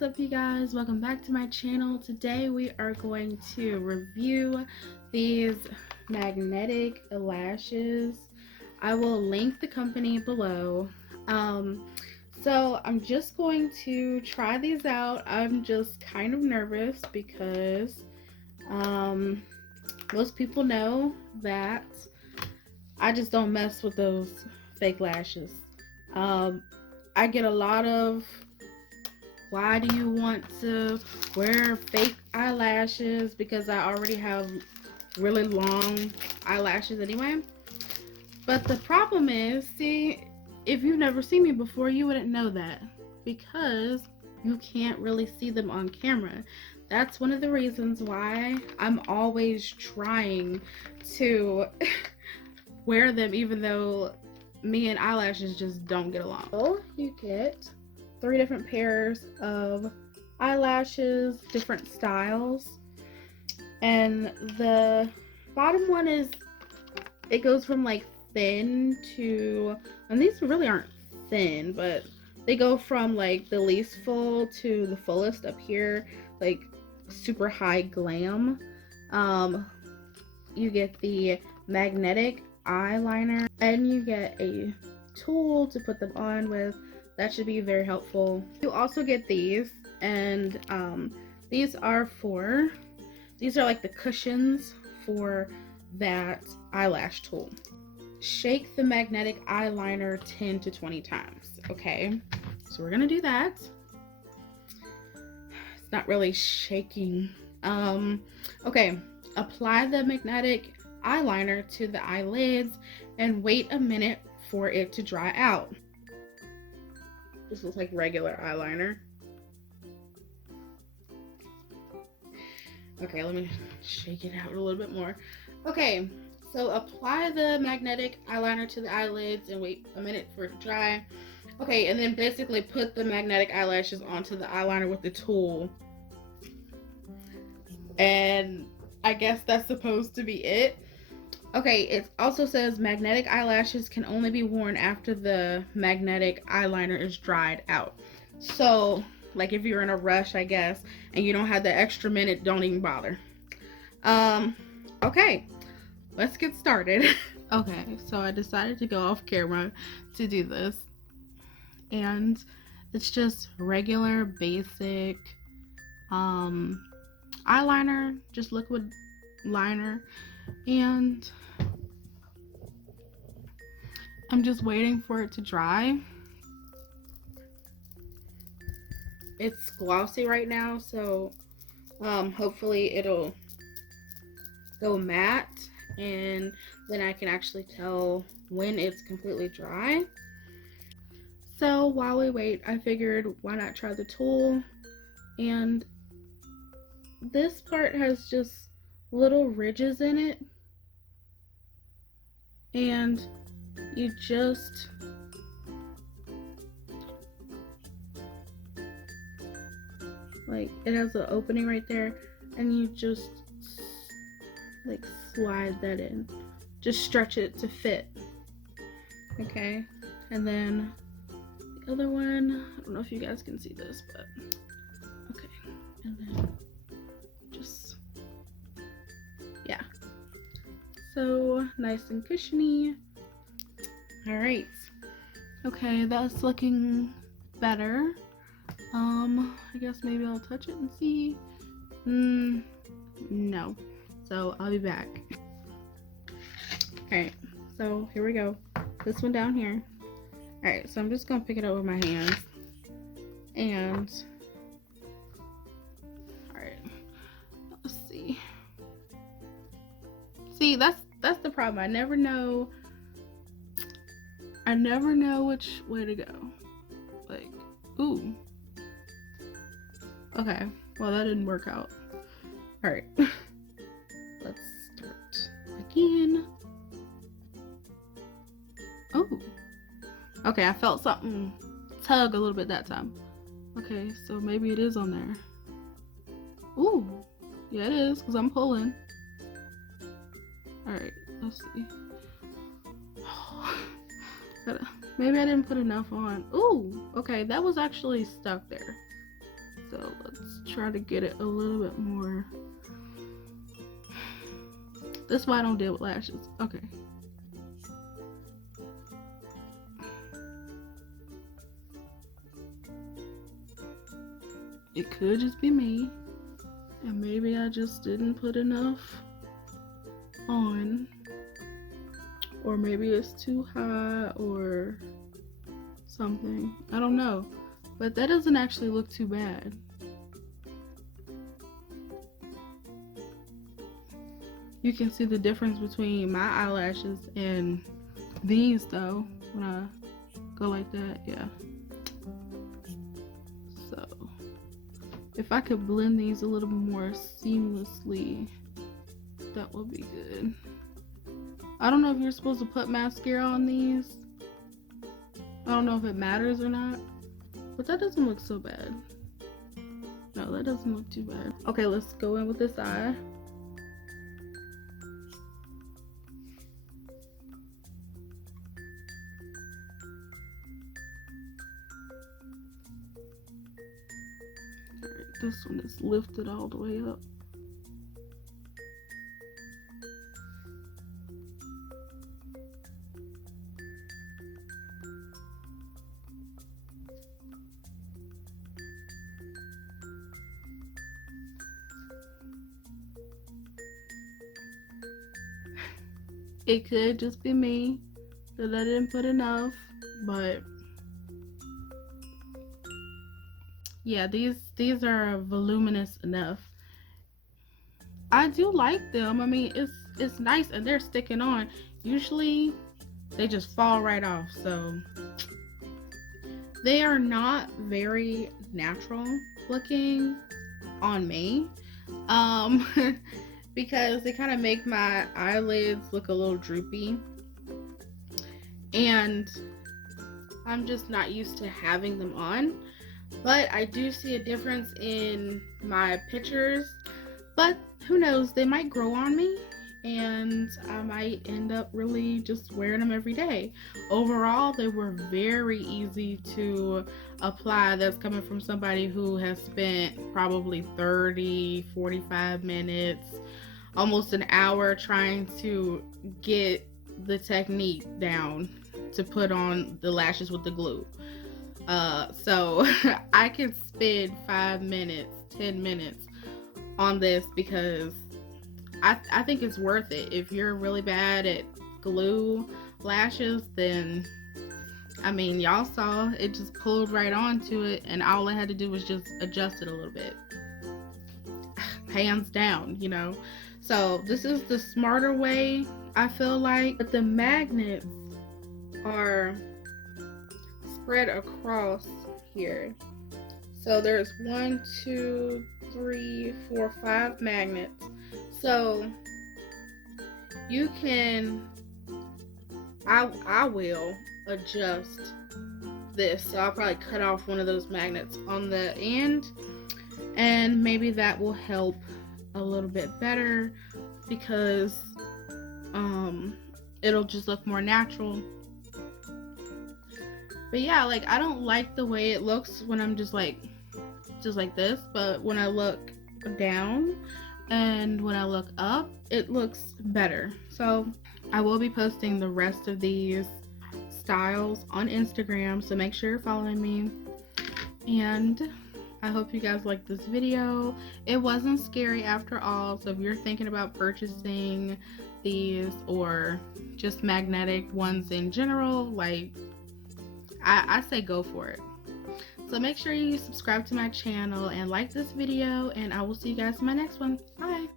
What's up, you guys? Welcome back to my channel. Today we are going to review these magnetic lashes. I will link the company below. So I'm just going to try these out. I'm just kind of nervous because most people know that I just don't mess with those fake lashes. I get a lot of, why do you want to wear fake eyelashes? Because I already have really long eyelashes anyway. But the problem is, see, if you've never seen me before, you wouldn't know that because you can't really see them on camera. That's one of the reasons why I'm always trying to wear them, even though me and eyelashes just don't get along. So you get 3 different pairs of eyelashes, different styles, and the bottom one is, it goes from like thin to, and these really aren't thin, but they go from like the least full to the fullest up here, like super high glam. You get the magnetic eyeliner, and you get a tool to put them on with. That should be very helpful. You also get these, and these are like the cushions for that eyelash tool. Shake the magnetic eyeliner 10 to 20 times. Okay, so we're gonna do that. It's not really shaking. Okay, apply the magnetic eyeliner to the eyelids and wait a minute for it to dry out. This looks like regular eyeliner. Okay, let me shake it out a little bit more. Okay, so apply the magnetic eyeliner to the eyelids and wait a minute for it to dry. Okay, and then basically put the magnetic eyelashes onto the eyeliner with the tool. And I guess that's supposed to be it. Okay, it also says magnetic eyelashes can only be worn after the magnetic eyeliner is dried out. So, like if you're in a rush, I guess, and you don't have the extra minute, don't even bother. Okay, let's get started. Okay, so I decided to go off camera to do this. And it's just regular, basic eyeliner, just liquid liner. And I'm just waiting for it to dry. It's glossy right now, so hopefully it'll go matte, and then I can actually tell when it's completely dry. So while we wait, I figured why not try the tool. And this part has just little ridges in it, and you just like, it has an opening right there, and you just like slide that in, just stretch it to fit. Okay, and then the other one, I don't know if you guys can see this, but okay, and then just, yeah, so nice and cushiony. All right, okay, that's looking better. I guess maybe I'll touch it and see. No, so I'll be back. All right, so here we go. This one down here. All right, so I'm just gonna pick it up with my hands, and all right, let's see. See, that's the problem. I never know which way to go. Like, ooh. Okay, well that didn't work out. All right, let's start again. Oh, okay, I felt something tug a little bit that time. Okay, so maybe it is on there. Ooh, yeah it is, because I'm pulling. All right, let's see. Maybe I didn't put enough on. Ooh, okay, that was actually stuck there. So try to get it a little bit more. That's why I don't deal with lashes. Okay. It could just be me, and maybe I just didn't put enough on, or maybe it's too high or something. I don't know, but that doesn't actually look too bad. You can see the difference between my eyelashes and these though when I go like that. Yeah. So if I could blend these a little bit more seamlessly, that would be good. I don't know if you're supposed to put mascara on these. I don't know if it matters or not, but that doesn't look so bad. No, that doesn't look too bad. Okay, let's go in with this eye. Alright, this one is lifted all the way up. It could just be me that I didn't put enough, but yeah, these are voluminous enough. I do like them. I mean, it's nice and they're sticking on. Usually they just fall right off, so they are not very natural looking on me. Because they kind of make my eyelids look a little droopy, and I'm just not used to having them on. But I do see a difference in my pictures, but who knows, they might grow on me and I might end up really just wearing them every day. Overall, they were very easy to apply. That's coming from somebody who has spent probably 30-45 minutes, almost an hour trying to get the technique down to put on the lashes with the glue. So I could spend 5 minutes, 10 minutes on this because I think it's worth it. If you're really bad at glue lashes, then I mean, y'all saw it just pulled right onto it, and all I had to do was just adjust it a little bit. Hands down, you know. So this is the smarter way, I feel like. But the magnets are spread across here. So there's 1, 2, 3, 4, 5 magnets. So you can, I will adjust this. So I'll probably cut off one of those magnets on the end, and maybe that will help a little bit better because it'll just look more natural. But yeah, like I don't like the way it looks when I'm just like this, but when I look down and when I look up, it looks better. So I will be posting the rest of these styles on Instagram, so make sure you're following me. And I hope you guys liked this video. It wasn't scary after all, so if you're thinking about purchasing these or just magnetic ones in general, like I say go for it. So make sure you subscribe to my channel and like this video, and I will see you guys in my next one. Bye.